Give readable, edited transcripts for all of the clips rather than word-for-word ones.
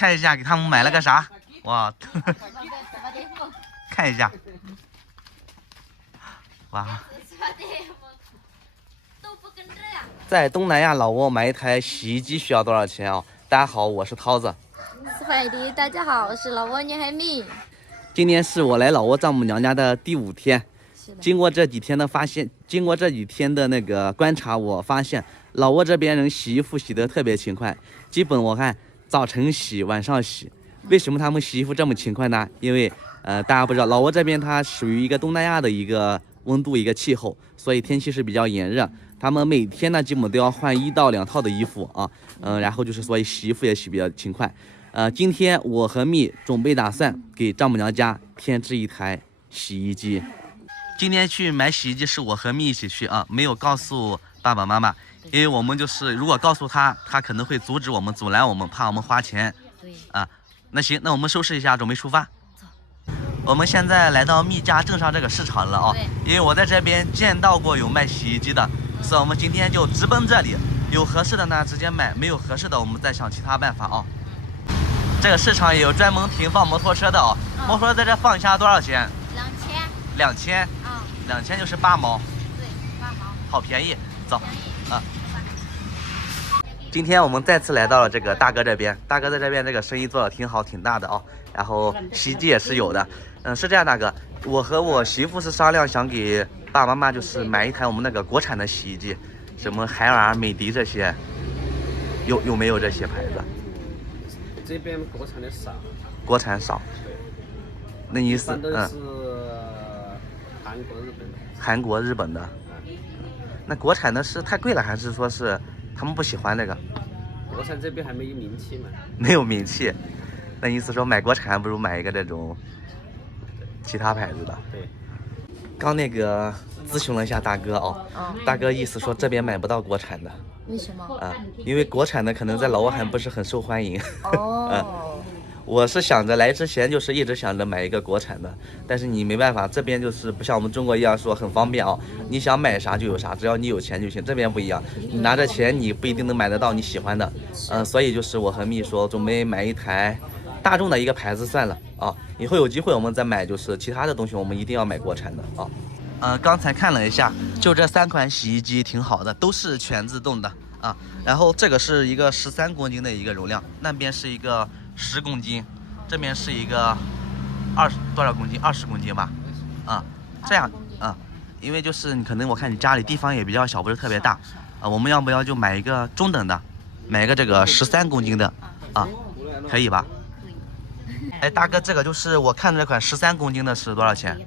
看一下给他们买了个啥？哇，看一下，哇！在东南亚老挝买一台洗衣机需要多少钱啊？大家好，我是涛子。斯派迪，大家好，我是老挝女孩蜜。今天是我来老挝丈母娘家的第5天。经过这几天的那个观察，我发现老挝这边人洗衣服洗得特别勤快，基本我看早晨洗，晚上洗。为什么他们洗衣服这么勤快呢？因为大家不知道，老挝这边它属于一个东南亚的一个温度一个气候，所以天气是比较炎热。他们每天呢基本都要换1到2套的衣服啊，然后就是所以洗衣服也洗比较勤快。今天我和蜜准备打算给丈母娘家添置一台洗衣机。今天去买洗衣机是我和蜜一起去啊，没有告诉爸爸妈妈，因为我们就是如果告诉他可能会阻止我们、阻拦我们，怕我们花钱。对啊，那行，那我们收拾一下，准备出发。我们现在来到蜜家镇上这个市场了啊，因为我在这边见到过有卖洗衣机的，所以我们今天就直奔这里，有合适的呢直接买，没有合适的我们再想其他办法啊。这个市场也有专门停放摩托车的啊，摩托车在这放一下多少钱？2000。2000就是8毛。对，8毛。好便宜，走。今天我们再次来到了这个大哥这边，大哥在这边这个生意做的挺好，挺大的啊。然后洗衣机也是有的。是这样，大哥，我和我媳妇是商量想给爸爸妈妈就是买一台我们那个国产的洗衣机，什么海尔、美的这些，有没有这些牌子？这边国产的少。国产少。对。那意思都是韩国、日本的。那国产的是太贵了，还是说是他们不喜欢这个？国产这边还没有名气嘛。没有名气，那意思说买国产还不如买一个这种其他牌子的。对。刚那个咨询了一下大哥哦，大哥意思说这边买不到国产的。为什么？因为国产的可能在老挝还不是很受欢迎。哦。我是想着来之前就是一直想着买一个国产的，但是你没办法，这边就是不像我们中国一样说很方便啊，你想买啥就有啥，只要你有钱就行。这边不一样，你拿着钱你不一定能买得到你喜欢的。所以就是我和蜜说准备买一台大众的一个牌子算了啊，以后有机会我们再买，就是其他的东西我们一定要买国产的啊。刚才看了一下，就这3款洗衣机挺好的，都是全自动的啊。然后这个是一个13公斤的一个容量，那边是一个10公斤，这边是一个多少公斤？20公斤吧，这样因为就是你可能我看你家里地方也比较小，不是特别大我们要不要就买一个中等的，买一个这个13公斤的可以吧？哎，大哥，这个就是我看这款13公斤的是多少钱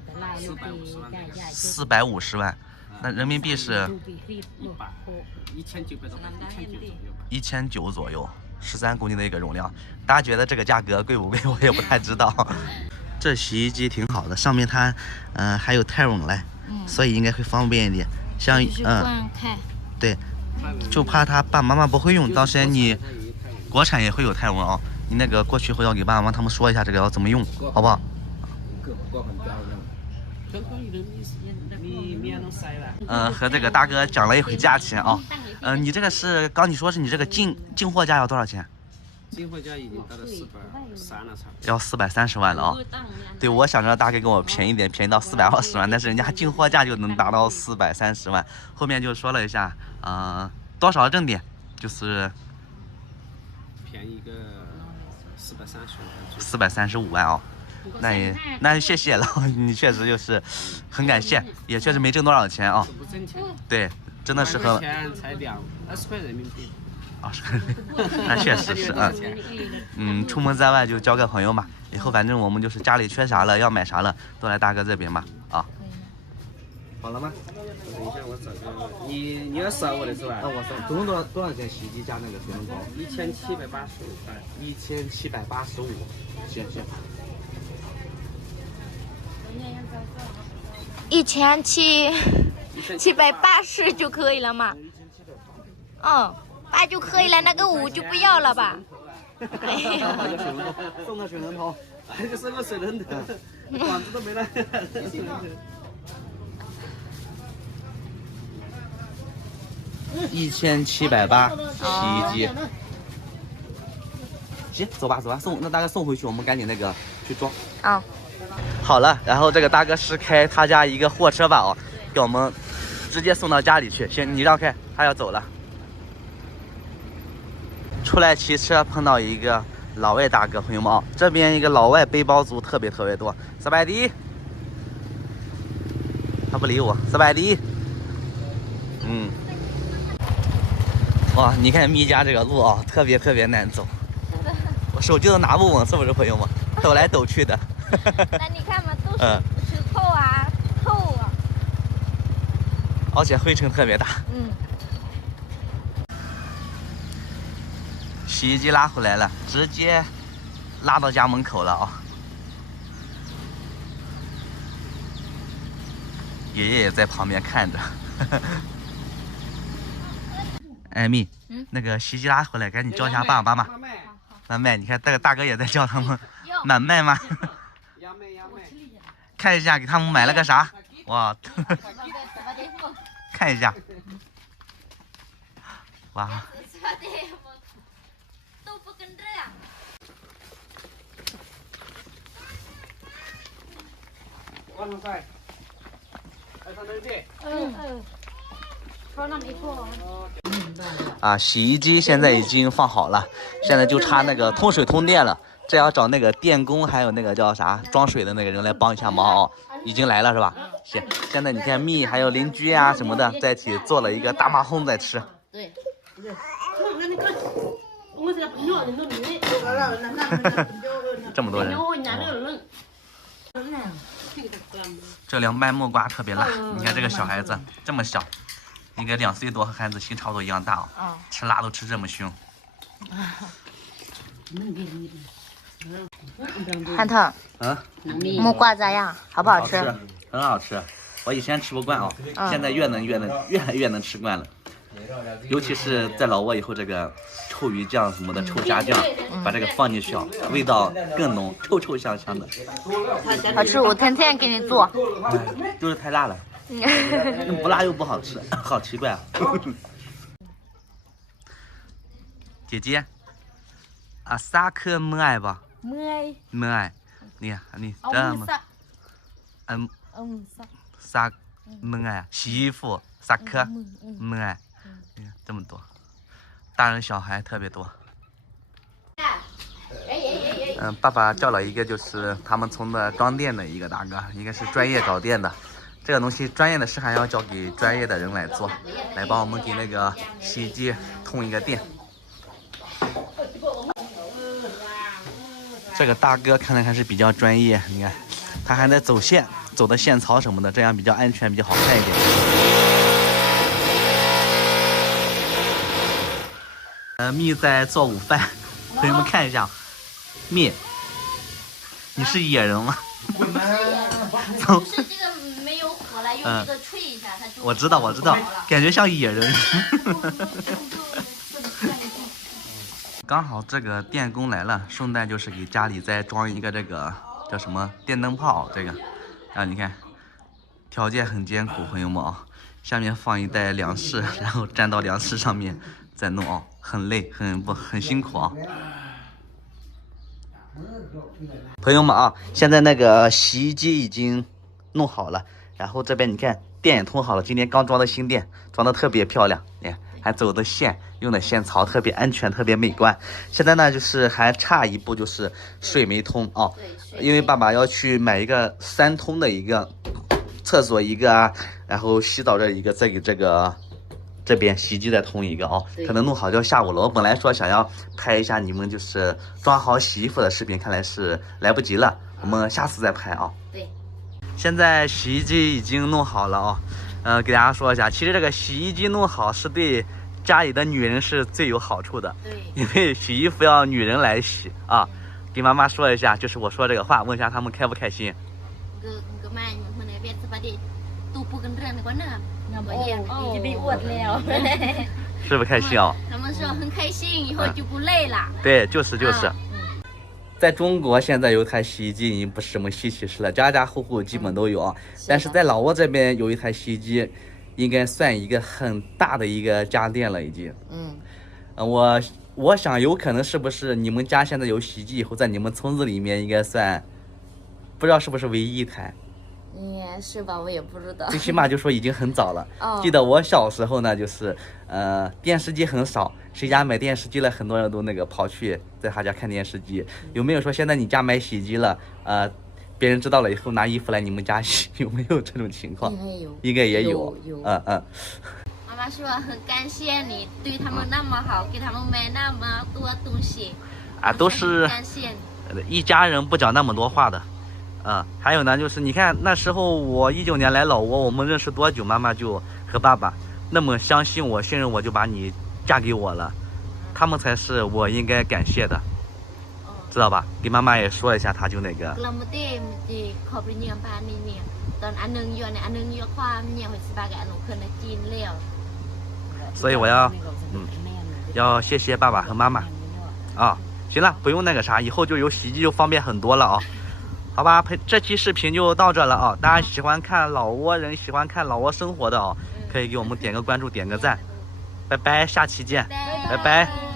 ？450万，那人民币是1900左右。13公斤的一个容量，大家觉得这个价格贵不贵？我也不太知道。这洗衣机挺好的，上面它还有泰网嘞，所以应该会方便一点。像对，就怕他爸爸妈妈不会用，到时你国产也会有泰网啊。你那个过去后要给爸爸妈妈他们说一下这个要怎么用，好不好？和这个大哥讲了一会价钱啊。你这个是刚你说是你这个进货价要多少钱？进货价已经到了430了，要430万了啊！对，我想着大概给我便宜点，便宜到420万，但是人家进货价就能达到430万。后面就说了一下，多少挣点，就是便宜个435万啊。那谢谢了，你确实就是很感谢，也确实没挣多少钱啊。不挣钱。对，真的是和钱才20块人民币。那确实是出门在外就交个朋友嘛。以后反正我们就是家里缺啥了，要买啥了，都来大哥这边嘛好了吗？等一下我找个，你要扫我的是吧？我扫。总共多少钱洗衣机加那个水龙头？1785块。1785，行。1780就可以了嘛？8就可以了，那个5就不要了吧？送个水龙头，就送个水龙头，管子都没了。1780洗衣机。行，走吧走吧，那大哥送回去，我们赶紧那个去装。啊。好了，然后这个大哥是开他家一个货车吧哦，给我们直接送到家里去。行，你让开，他要走了。出来骑车碰到一个老外大哥，朋友们啊，这边一个老外背包族特别多。斯拜迪，他不理我，斯拜迪。哇，你看咪家这个路啊，特别难走，我手机都拿不稳，是不是朋友们？抖来抖去的。那你看嘛，都是石头啊、透啊，而且灰尘特别大。洗衣机拉回来了，直接拉到家门口了啊！爷爷也在旁边看着。艾米，那个洗衣机拉回来，赶紧叫一下爸爸妈妈。慢卖，你看这个大哥也在叫他们满卖吗？看一下，给他们买了个啥？哇！看一下，哇！都不跟这样。啊，洗衣机现在已经放好了，现在就差那个通水通电了。这要找那个电工，还有那个叫啥装水的那个人来帮一下忙哦。已经来了是吧？行，现在你看蜜还有邻居啊什么的在一起做了一个大麻烘在吃。对。这么多人。这凉拌木瓜特别辣，你看这个小孩子这么小，应该2岁多，和孩子心差不多一样大哦。吃辣都吃这么凶。汉特，木瓜咋样？好不好吃？很好吃。我以前吃不惯哦，现在越来越能吃惯了。尤其是在老挝以后，这个臭鱼酱什么的，臭虾酱，把这个放进去啊，味道更浓，臭香的。好吃，我天天给你做。就是太辣了，不辣又不好吃，好奇怪啊！姐姐，啊，啥课没爱吧？没爱，你这么，啥没爱？洗衣服啥课没爱？这么多，大人小孩特别多。爸爸叫了一个，就是他们从的装电的一个大哥，应该是专业搞电的。这个东西专业的事还要交给专业的人来做，来帮我们给那个洗衣机通一个电。这个大哥看来还是比较专业，你看他还在走线，走的线槽什么的，这样比较安全，比较好看一点。蜜在做午饭，朋友们看一下，蜜，你是野人吗？不是这个没有火了，用这个吹一下，它就。我知道，感觉像野人。刚好这个电工来了，顺带就是给家里再装一个这个叫什么电灯泡，这个，啊，你看，条件很艰苦，朋友们啊，下面放一袋粮食，然后站到粮食上面再弄啊，很累，很辛苦啊。朋友们啊，现在那个洗衣机已经弄好了，然后这边你看电也通好了，今天刚装的新电，装的特别漂亮，哎，还走的线，用的线槽特别安全，特别美观。现在呢，就是还差一步，就是水没通啊，因为爸爸要去买一个3通的一个厕所一个啊，然后洗澡这一个，再给这边洗衣机再通一个啊，可能弄好就要下午了。我本来说想要拍一下你们就是装好洗衣服的视频，看来是来不及了，我们下次再拍啊。对，现在洗衣机已经弄好了啊，给大家说一下，其实这个洗衣机弄好是对家里的女人是最有好处的，对，因为洗衣服要女人来洗啊。给妈妈说一下，就是我说这个话，问一下他们开不开心。是不是开心啊？他们说很开心，以后就不累了。对，就是。在中国现在有一台洗衣机已经不是什么稀奇事了，家家户户基本都有啊。但是在老挝这边有一台洗衣机，应该算一个很大的一个家电了已经。我我想有可能是不是你们家现在有洗衣机以后，在你们村子里面应该算，不知道是不是唯一一台。应该是吧，我也不知道。最起码就说已经很早了。哦记得我小时候呢，就是电视机很少，谁家买电视机了，很多人都那个跑去在他家看电视机。有没有说现在你家买洗衣机了，别人知道了以后拿衣服来你们家洗，有没有这种情况？应该有，应该也有。有。妈妈说很感谢你对他们那么好，给他们买那么多东西。啊，都是感谢你。一家人不讲那么多话的。还有呢，就是你看那时候我19年来老挝，我们认识多久，妈妈就和爸爸那么相信我、信任我，就把你嫁给我了，他们才是我应该感谢的，知道吧？给妈妈也说一下，他就那个。所以我要谢谢爸爸和妈妈啊。行了，不用那个啥，以后就有洗衣机就方便很多了啊。好吧，这期视频就到这了啊！大家喜欢看老挝人，喜欢看老挝生活的可以给我们点个关注，点个赞。拜拜，下期见，拜拜。